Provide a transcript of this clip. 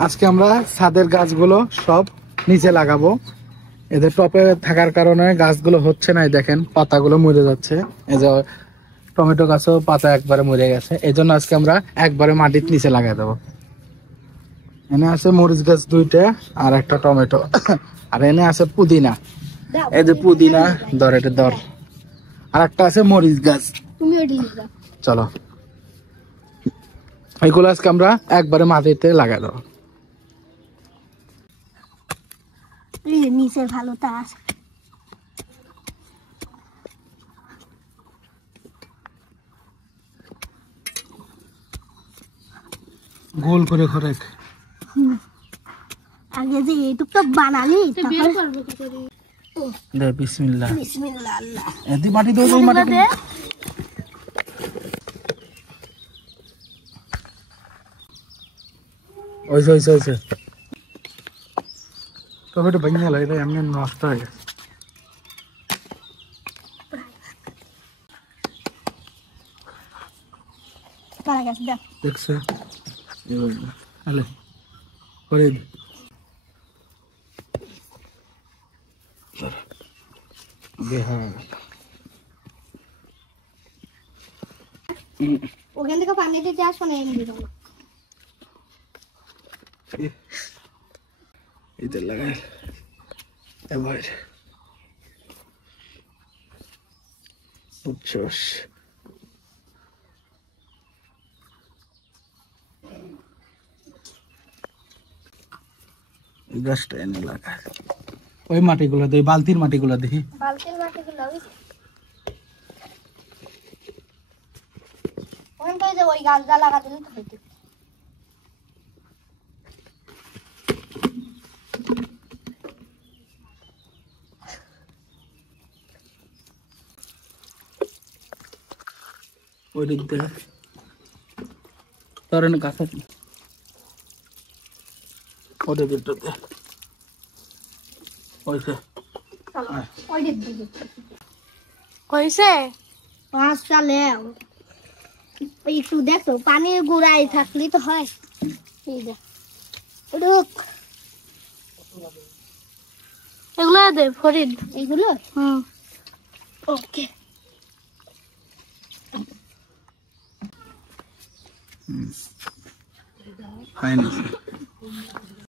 আজকে আমরা ছাদের গাছগুলো সব নিচে লাগাবো। এদের টপে থাকার কারণে গাছগুলো হচ্ছে না, দেখেন পাতাগুলো মরে যাচ্ছে। এই যে টমেটো গাছও পাতা একবারে মরে গেছে, এই জন্য আজকে আমরা একবারে মাটির নিচে লাগাই দেবো। এনে আছে মরিচ গাছ 2টা আর একটা টমেটো, আর এনে আছে পুদিনা। এই যে পুদিনা ধর, এটা ধর, আর একটা আছে মরিচ গাছ। চলো এইগুলো আজকে আমরা একবারে মাটিতে লাগাই দেবো। নিচের ভালো তার গোল করে খরেক আগে যে এইটুকু বানালি দে বিসমিল্লাহ। বিসমিল্লাহ আল্লাহ। এদি মাটি দাও, এই মাটি দে ওইছে ওইছে ওইছে। টমেটো ভাঙিয়ে লাগে, এটা এমনি নষ্ট হয়ে গেছে। পারা গেছে দেখ দেখছে হ্যালো করে দি। ওখান থেকে পানি দিতে আসো না এনে দিলাম ইতে লাগাই এবার বুঝছস। গাছটা এনে লাগা, ওই মাটিগুলো দেখি, বালতির মাটিগুলো দেখি। বালতির মাটিগুলো ওখান থেকে যে ওই গাছটা লাগা দিলে তো হইতো। ওই দিক থেকে তোর এনে গাছ আছে ওদের দিকটাতে হয়েছে। ওই দিক থেকে হয়েছে 5 সালে একটু দেখো পানির গুড়াই থাকলে তো হয়। এই যে এগুলো দে ফরিদ, এগুলো ওকে হয়নি।